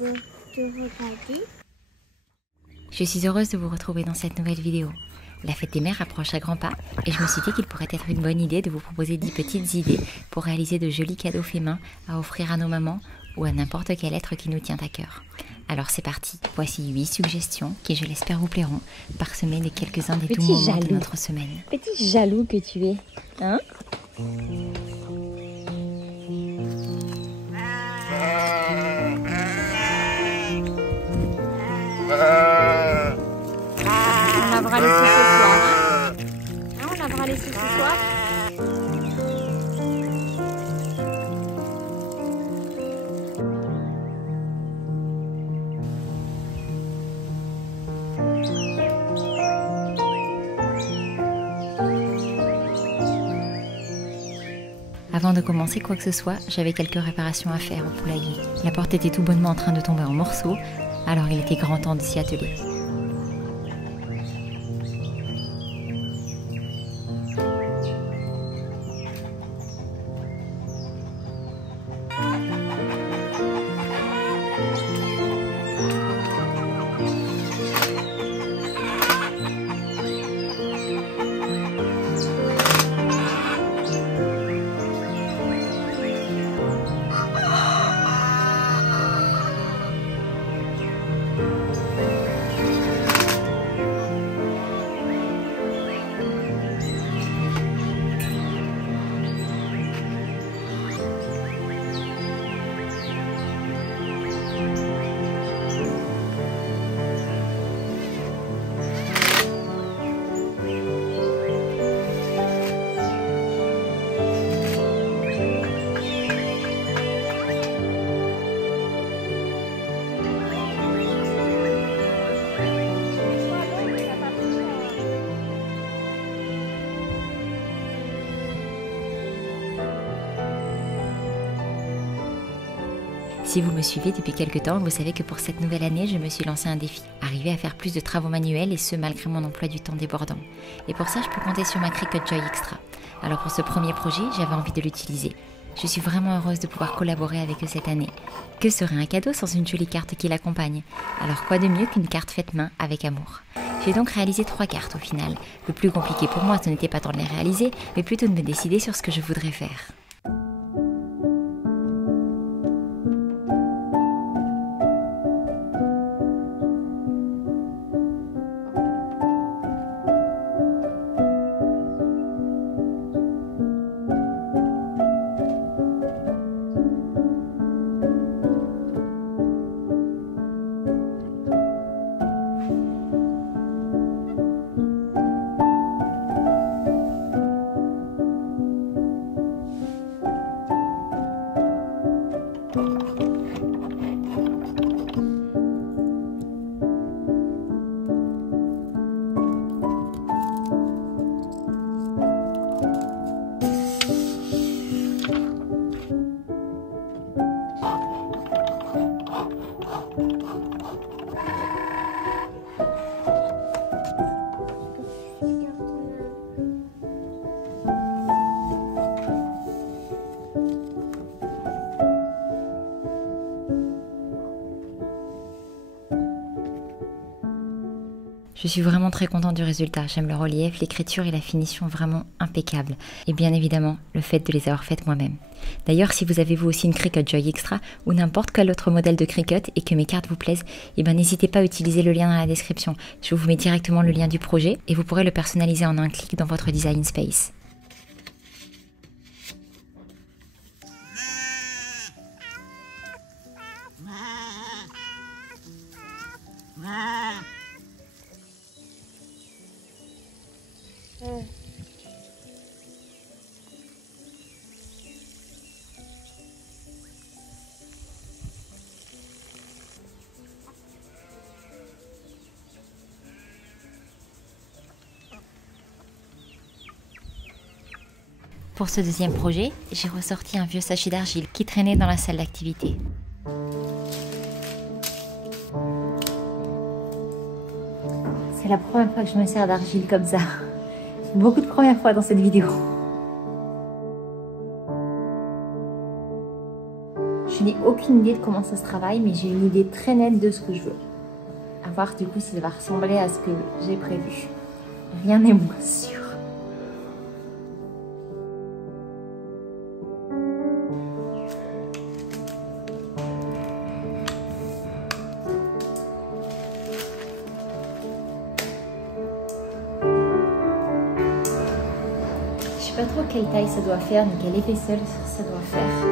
peux te regarder. Je suis heureuse de vous retrouver dans cette nouvelle vidéo. La fête des mères approche à grands pas et je me suis dit qu'il pourrait être une bonne idée de vous proposer 10 petites idées pour réaliser de jolis cadeaux faits main à offrir à nos mamans ou à n'importe quel être qui nous tient à cœur. Alors c'est parti, voici 8 suggestions qui je l'espère vous plairont, parsemées de quelques-uns des doux moments de notre semaine. Petit jaloux que tu es, hein? On lavera les sous ce soir, hein? On lavera les sous ce soir. Avant de commencer quoi que ce soit, j'avais quelques réparations à faire au poulailler. La porte était tout bonnement en train de tomber en morceaux, alors il était grand temps de s'y atteler. Si vous me suivez depuis quelques temps, vous savez que pour cette nouvelle année, je me suis lancé un défi. Arriver à faire plus de travaux manuels et ce malgré mon emploi du temps débordant. Et pour ça, je peux compter sur ma Cricut Joy Extra. Alors pour ce premier projet, j'avais envie de l'utiliser. Je suis vraiment heureuse de pouvoir collaborer avec eux cette année. Que serait un cadeau sans une jolie carte qui l'accompagne? Alors quoi de mieux qu'une carte faite main avec amour? J'ai donc réalisé 3 cartes au final. Le plus compliqué pour moi, ce n'était pas tant de les réaliser, mais plutôt de me décider sur ce que je voudrais faire. Je suis vraiment très contente du résultat, j'aime le relief, l'écriture et la finition vraiment impeccables. Et bien évidemment, le fait de les avoir faites moi-même. D'ailleurs, si vous avez vous aussi une Cricut Joy Extra ou n'importe quel autre modèle de Cricut et que mes cartes vous plaisent, n'hésitez pas à utiliser le lien dans la description. Je vous mets directement le lien du projet et vous pourrez le personnaliser en un clic dans votre design space. Pour ce deuxième projet, j'ai ressorti un vieux sachet d'argile qui traînait dans la salle d'activité. C'est la première fois que je me sers d'argile comme ça. Beaucoup de premières fois dans cette vidéo. Je n'ai aucune idée de comment ça se travaille, mais j'ai une idée très nette de ce que je veux. À voir du coup si ça va ressembler à ce que j'ai prévu. Rien n'est moins sûr. Je sais pas trop quelle taille ça doit faire, ni quelle épaisseur ça doit faire.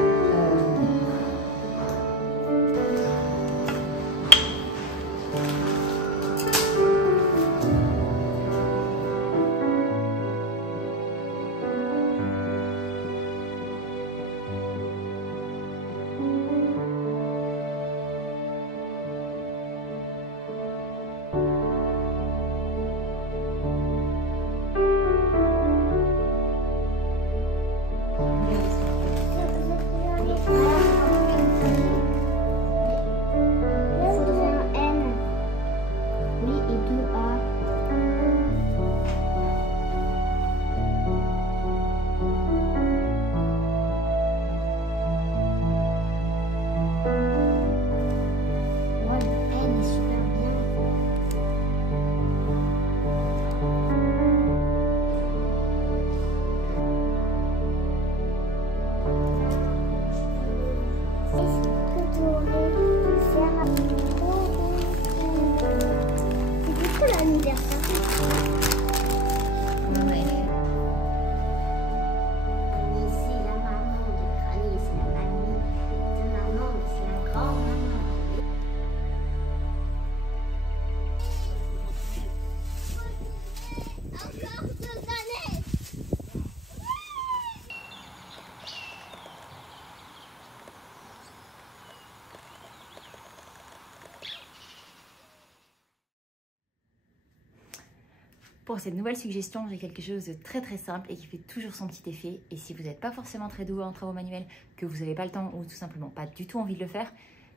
Pour cette nouvelle suggestion, j'ai quelque chose de très simple et qui fait toujours son petit effet. Et si vous n'êtes pas forcément très doué en travaux manuels, que vous n'avez pas le temps ou tout simplement pas du tout envie de le faire,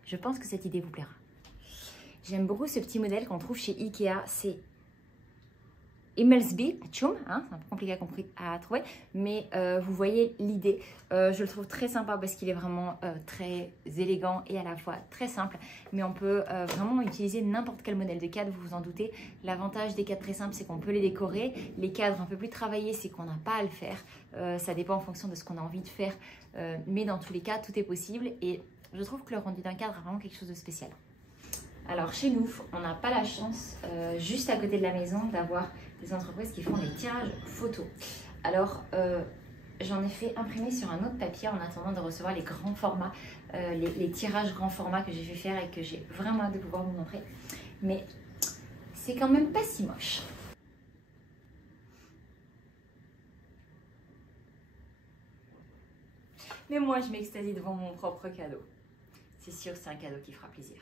je pense que cette idée vous plaira. J'aime beaucoup ce petit modèle qu'on trouve chez Ikea. C'est Himmelsby, Tchum, hein, c'est un peu compliqué à trouver, mais vous voyez l'idée. Je le trouve très sympa parce qu'il est vraiment très élégant et à la fois très simple, mais on peut vraiment utiliser n'importe quel modèle de cadre, vous vous en doutez. L'avantage des cadres très simples, c'est qu'on peut les décorer. Les cadres un peu plus travaillés, c'est qu'on n'a pas à le faire. Ça dépend en fonction de ce qu'on a envie de faire, mais dans tous les cas, tout est possible et je trouve que le rendu d'un cadre a vraiment quelque chose de spécial. Alors chez nous, on n'a pas la chance, juste à côté de la maison, d'avoir des entreprises qui font des tirages photos. Alors j'en ai fait imprimer sur un autre papier en attendant de recevoir les grands formats, les tirages grands formats que j'ai fait faire et que j'ai vraiment hâte de pouvoir vous montrer. Mais c'est quand même pas si moche. Mais moi je m'extasie devant mon propre cadeau. C'est sûr, c'est un cadeau qui fera plaisir.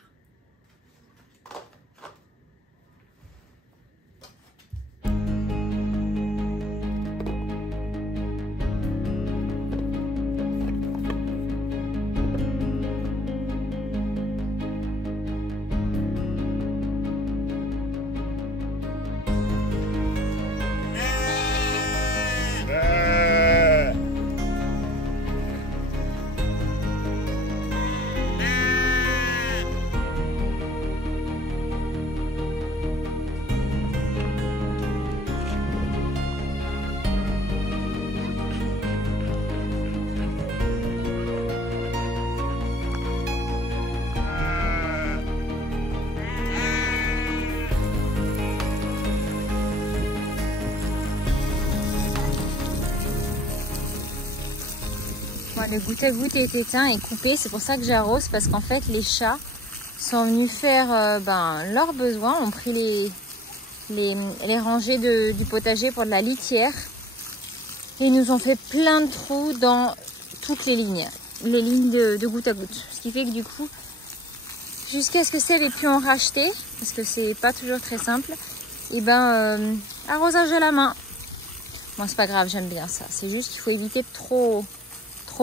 Le goutte à goutte est éteint et coupé, c'est pour ça que j'arrose, parce qu'en fait les chats sont venus faire leurs besoins, ont pris les rangées du potager pour de la litière et nous ont fait plein de trous dans toutes les lignes de goutte à goutte, ce qui fait que du coup, jusqu'à ce que Seb ait pu en racheter, parce que c'est pas toujours très simple, et arrosage à la main. Moi c'est pas grave, j'aime bien ça, c'est juste qu'il faut éviter de trop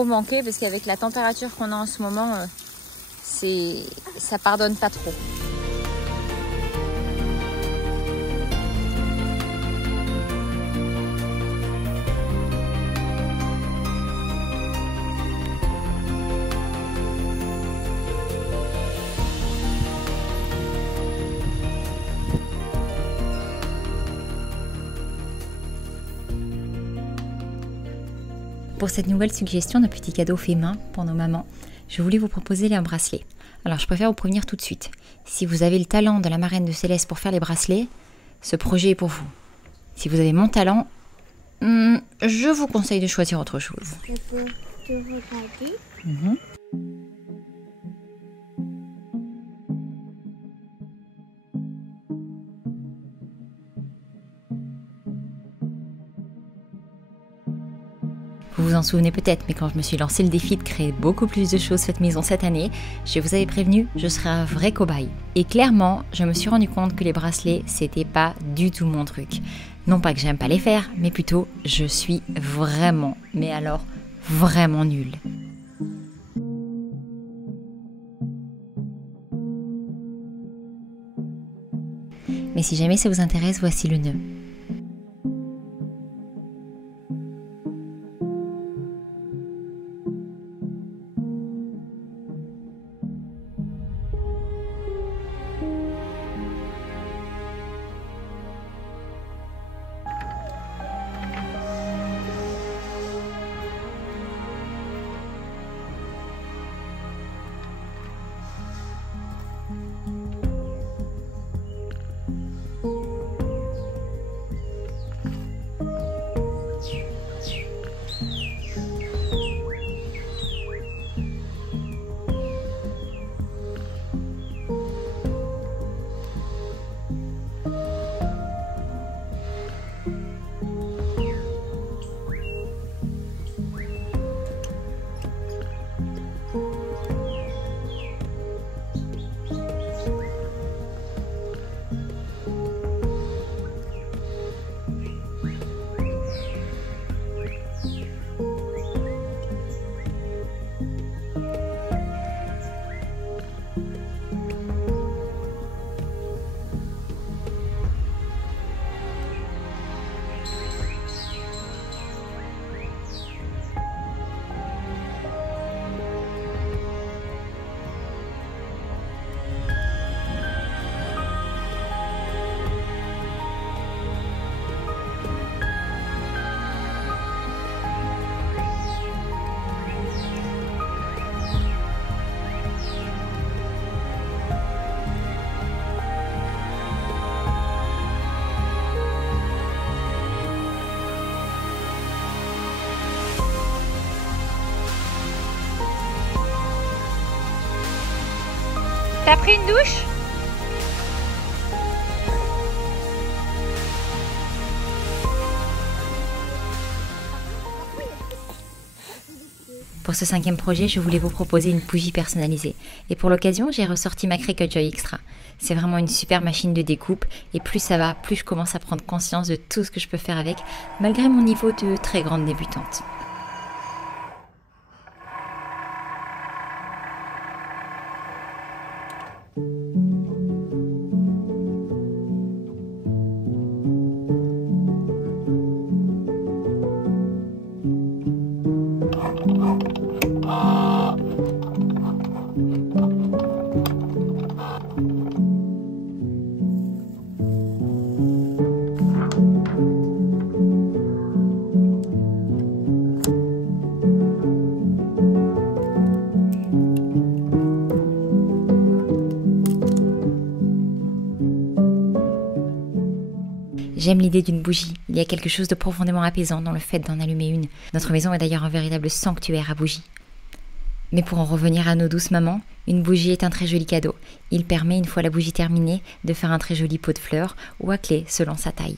manquer, parce qu'avec la température qu'on a en ce moment, ça pardonne pas trop. Pour cette nouvelle suggestion de petits cadeaux faits main pour nos mamans, je voulais vous proposer un bracelet. Alors je préfère vous prévenir tout de suite. Si vous avez le talent de la marraine de Céleste pour faire les bracelets, ce projet est pour vous. Si vous avez mon talent, je vous conseille de choisir autre chose. Je peux te regarder. Vous vous en souvenez peut-être, mais quand je me suis lancé le défi de créer beaucoup plus de choses faites maison cette année, je vous avais prévenu, je serais un vrai cobaye. Et clairement, je me suis rendu compte que les bracelets, c'était pas du tout mon truc. Non pas que j'aime pas les faire, mais plutôt, je suis vraiment, mais alors vraiment nulle. Mais si jamais ça vous intéresse, voici le nœud. T'as pris une douche? Pour ce 5e projet, je voulais vous proposer une bougie personnalisée. Et pour l'occasion, j'ai ressorti ma Cricut Joy Extra. C'est vraiment une super machine de découpe et plus ça va, plus je commence à prendre conscience de tout ce que je peux faire avec, malgré mon niveau de très grande débutante. J'aime l'idée d'une bougie. Il y a quelque chose de profondément apaisant dans le fait d'en allumer une. Notre maison est d'ailleurs un véritable sanctuaire à bougies. Mais pour en revenir à nos douces mamans, une bougie est un très joli cadeau. Il permet, une fois la bougie terminée, de faire un très joli pot de fleurs ou à clé selon sa taille.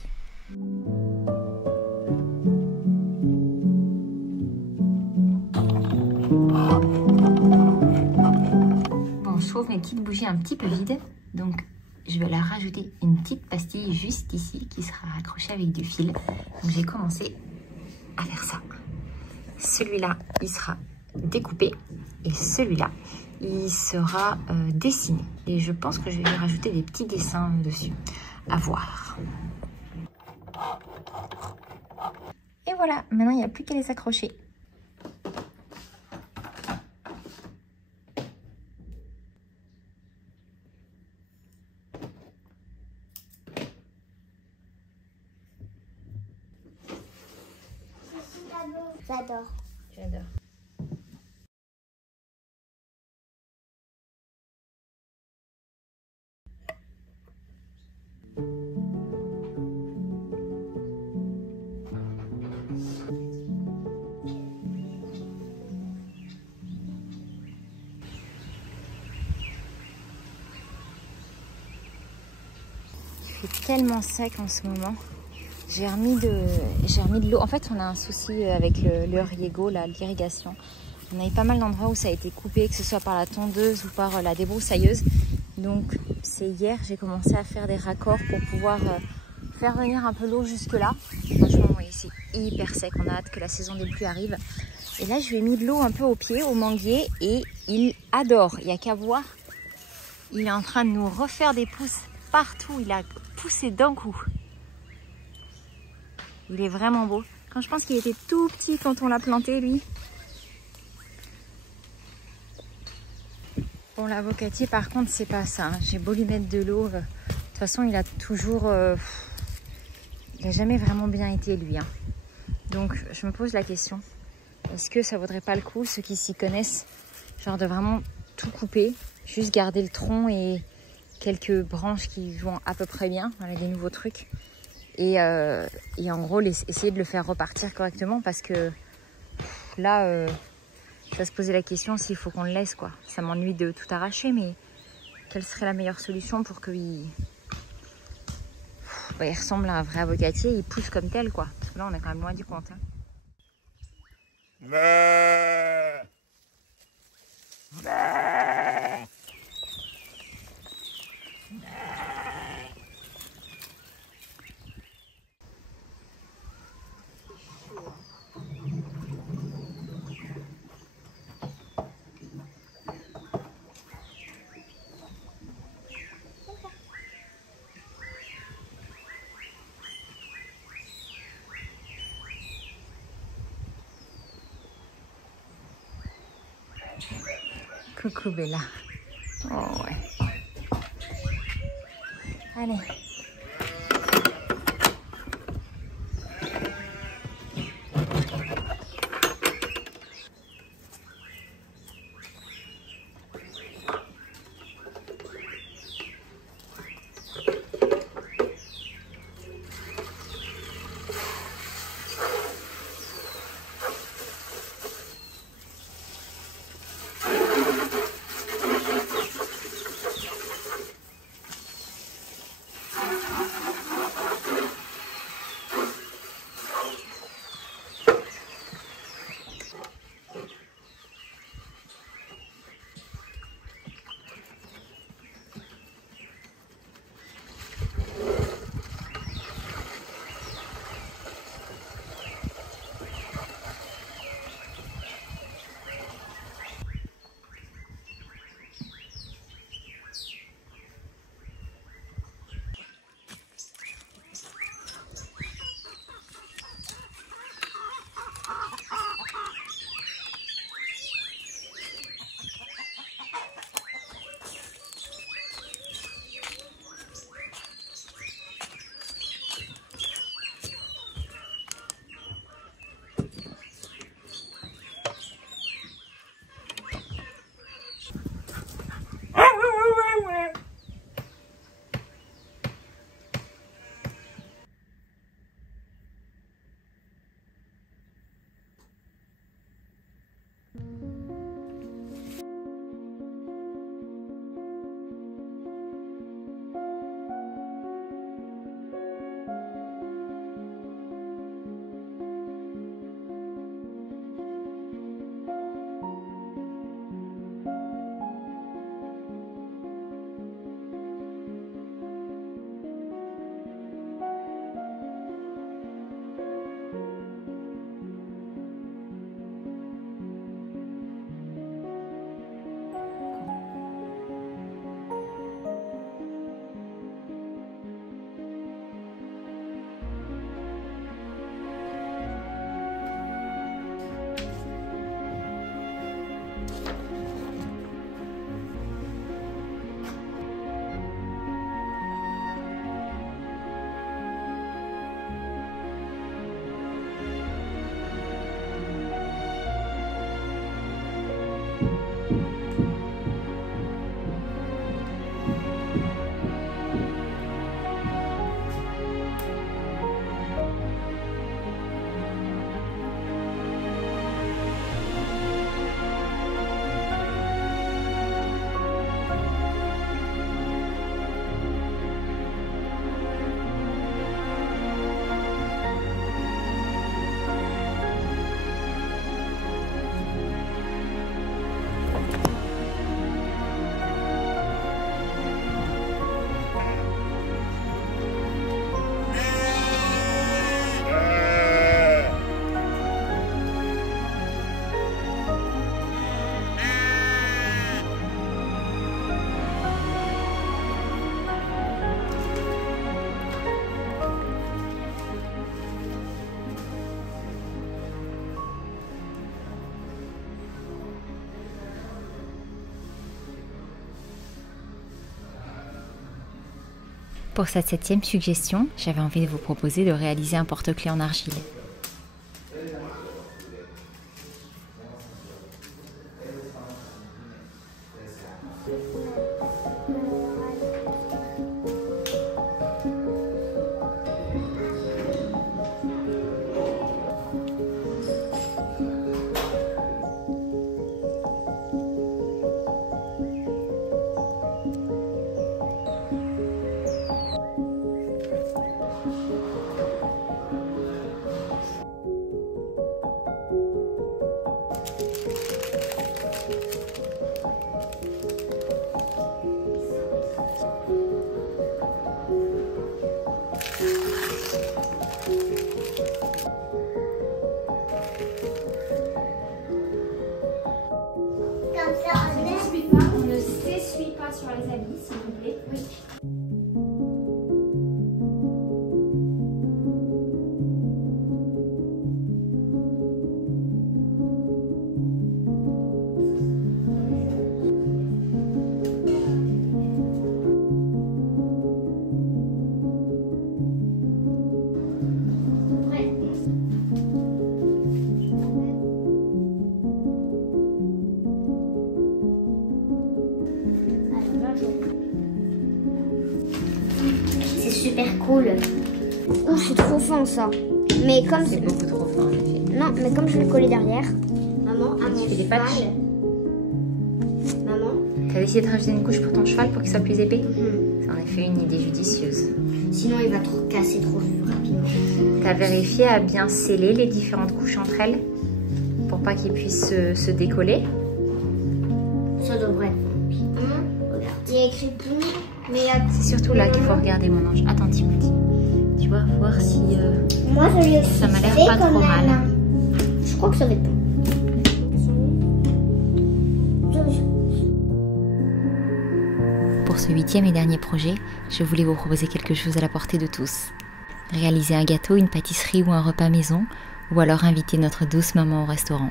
Bon, je trouve mes petites bougies un petit peu vides, donc je vais leur rajouter une petite pastille juste ici qui sera accrochée avec du fil. Donc j'ai commencé à faire ça. Celui-là, il sera découpé et celui-là, il sera dessiné. Et je pense que je vais lui rajouter des petits dessins dessus. À voir. Et voilà, maintenant il n'y a plus qu'à les accrocher. J'adore. J'adore. Il fait tellement sec en ce moment. J'ai remis de l'eau. En fait, on a un souci avec le riego, l'irrigation. On a eu pas mal d'endroits où ça a été coupé, que ce soit par la tondeuse ou par la débroussailleuse. Donc, c'est hier, j'ai commencé à faire des raccords pour pouvoir faire venir un peu l'eau jusque là. Franchement, oui, c'est hyper sec. On a hâte que la saison des pluies arrive. Et là, je lui ai mis de l'eau un peu au pied, au manguier, et il adore. Il n'y a qu'à voir. Il est en train de nous refaire des pousses partout. Il a poussé d'un coup. Il est vraiment beau. Quand je pense qu'il était tout petit quand on l'a planté, lui. Bon, l'avocatier, par contre, c'est pas ça. J'ai beau lui mettre de l'eau. De toute façon, il a toujours... il n'a jamais vraiment bien été, lui. Hein. Donc, je me pose la question. Est-ce que ça vaudrait pas le coup, ceux qui s'y connaissent, genre de vraiment tout couper, juste garder le tronc et quelques branches qui vont à peu près bien, voilà, des nouveaux trucs. Et en gros, essayer de le faire repartir correctement parce que là, ça se posait la question s'il faut qu'on le laisse, quoi. Ça m'ennuie de tout arracher, mais quelle serait la meilleure solution pour qu'il il ressemble à un vrai avocatier, il pousse comme tel, quoi. Parce que là, on est quand même loin du compte. Hein. Coucou Bella. Oh ouais. Allez. Pour cette 7e suggestion, j'avais envie de vous proposer de réaliser un porte-clés en argile. On ne s'essuie pas sur les habits, s'il vous plaît. Oui. C'est super cool. Oh, c'est trop fin ça. Mais comme c'est beaucoup trop fin en effet. Non, mais comme je vais le coller derrière. Maman, à Tu mon fais des patchs. cheval. Maman. T'as décidé de rajouter une couche pour ton cheval pour qu'il soit plus épais? C'est en effet une idée judicieuse. Sinon, il va trop casser trop rapidement. T'as vérifié à bien sceller les différentes couches entre elles pour pas qu'ils puissent se décoller? Ça devrait être bon. Regarde. Il y a écrit Poum, mais il y a... C'est surtout là qu'il faut regarder mon ange. Attends, petit. Tu vois, voir si Moi, je lui ai ça m'a l'air fait pas trop comme mal. Je crois que ça va être bon. Pour ce 8e et dernier projet, je voulais vous proposer quelque chose à la portée de tous. Réaliser un gâteau, une pâtisserie ou un repas maison, ou alors inviter notre douce maman au restaurant.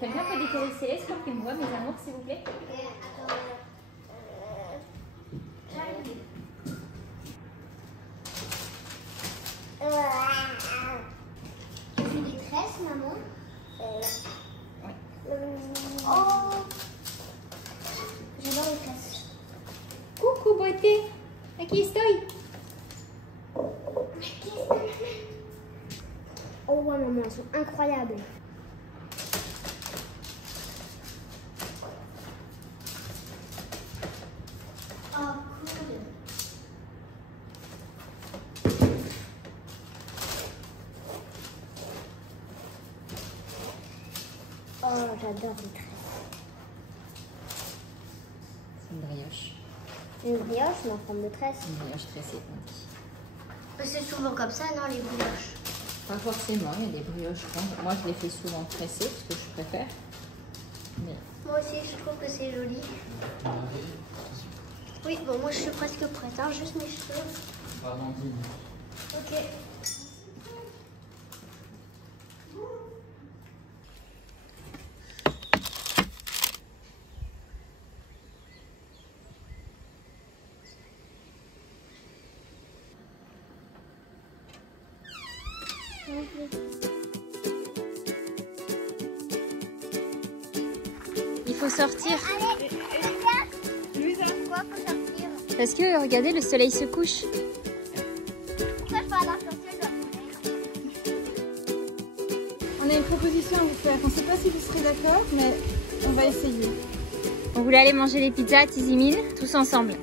Quelqu'un peut décoller Céleste pour qu'il me voit, mes amours, s'il vous plaît? Tu fais des tresses, maman? Oui. Oh! J'adore les tresses. Coucou, beauté. Aquí estoy. Oh ouais, maman, elles sont incroyables. Oh, cool. Oh, j'adore les tresses. C'est une brioche. Une brioche, mais en forme de tresse. Une brioche tressée, on dit. C'est souvent comme ça, non, les brioches? Pas forcément, il y a des brioches rondes. Moi, je les fais souvent tressées, parce que je préfère. Mais... Moi aussi, je trouve que c'est joli. Oui, bon, moi, je suis presque prête, hein, juste mes cheveux. Ok. Il faut sortir. Allez, Louisa. Pourquoi faut sortir? Parce que regardez, le soleil se couche. Pourquoi je peux aller sortir? On a une proposition à vous faire. On ne sait pas si vous serez d'accord, mais on va essayer. On voulait aller manger les pizzas à Tizimine, tous ensemble.